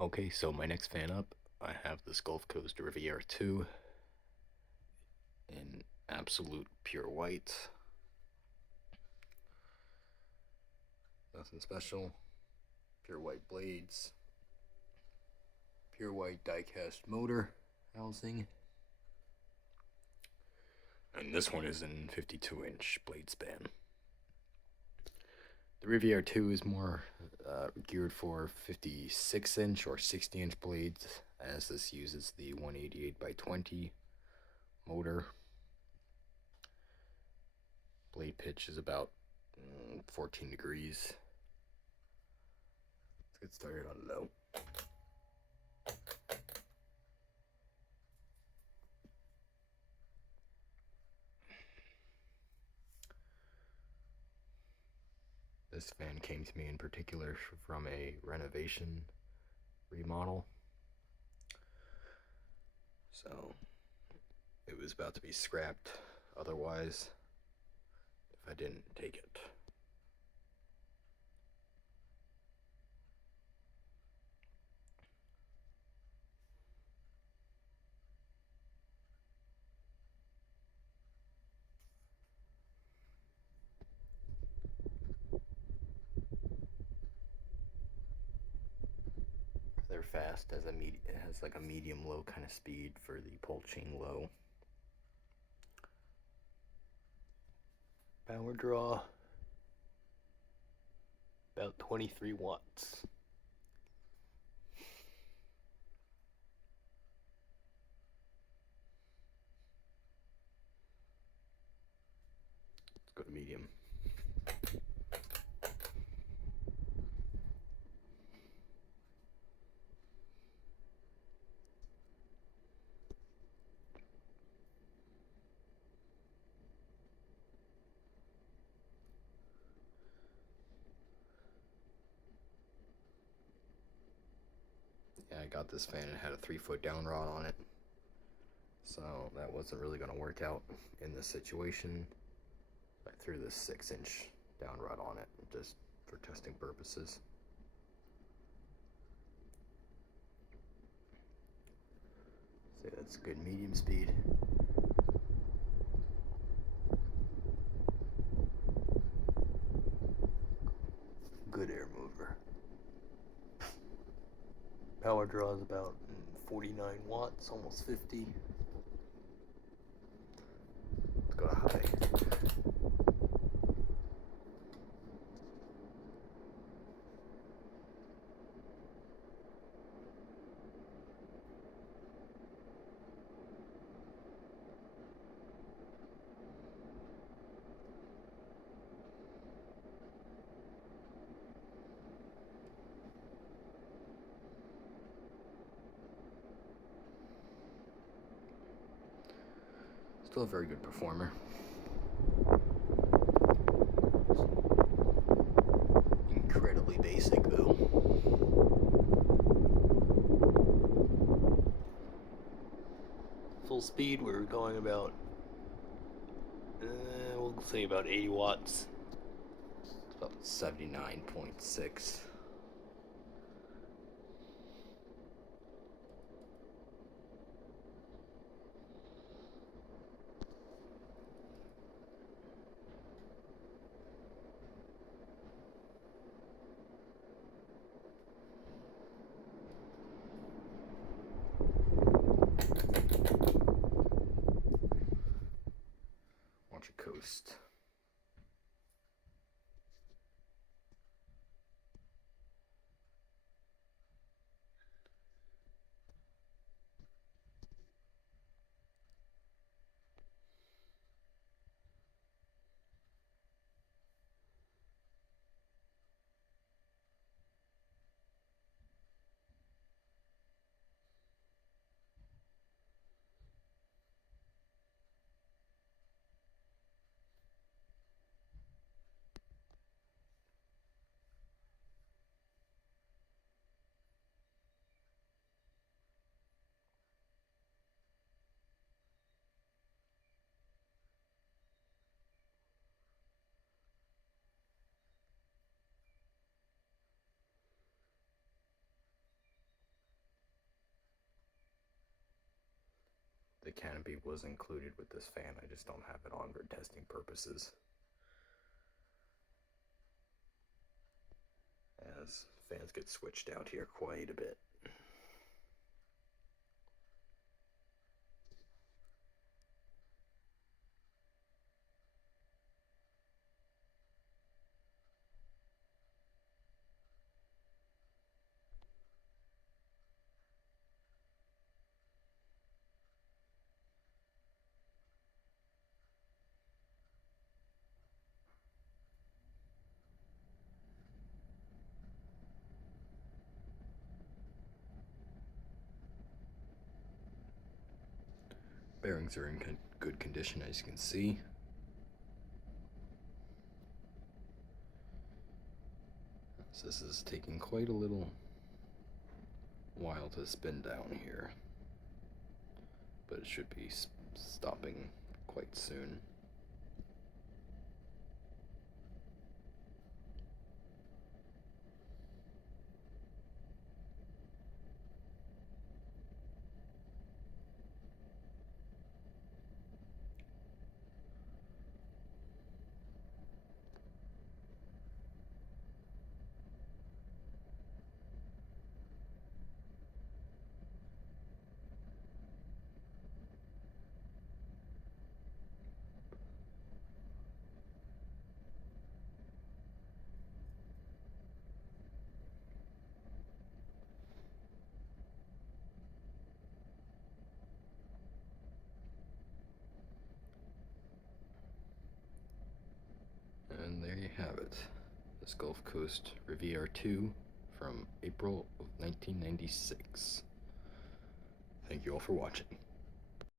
Okay, so my next fan up, I have this Gulf Coast Riviera 2 in absolute pure white. Nothing special. Pure white blades. Pure white die-cast motor housing. And this one is in 52-inch blade span. The Riviera 2 is more geared for 56-inch or 60-inch blades, as this uses the 188x20 motor. Blade pitch is about 14 degrees. Let's get started on low. This fan came to me in particular from a renovation remodel. So it was about to be scrapped otherwise if I didn't take it. They're fast as it has like a medium low kind of speed for the pull chain low. Power draw about 23 watts. Let's go to medium. Yeah, I got this fan and had a 3-foot down rod on it, so that wasn't really going to work out in this situation. I threw this 6-inch down rod on it just for testing purposes. Say that's good medium speed. Good air mover. Power draw is about 49 watts, almost 50. Let's go to high. Still a very good performer. Incredibly basic though. Full speed, we're going about, we'll say about 80 watts. It's about 79.6. Coast. the canopy was included with this fan. I just don't have it on for testing purposes, as fans get switched out here quite a bit. Bearings are in good condition, as you can see. So this is taking quite a little while to spin down here, but it should be stopping quite soon. And there you have it, this Gulf Coast Riviera 2 from April of 1996. Thank you all for watching.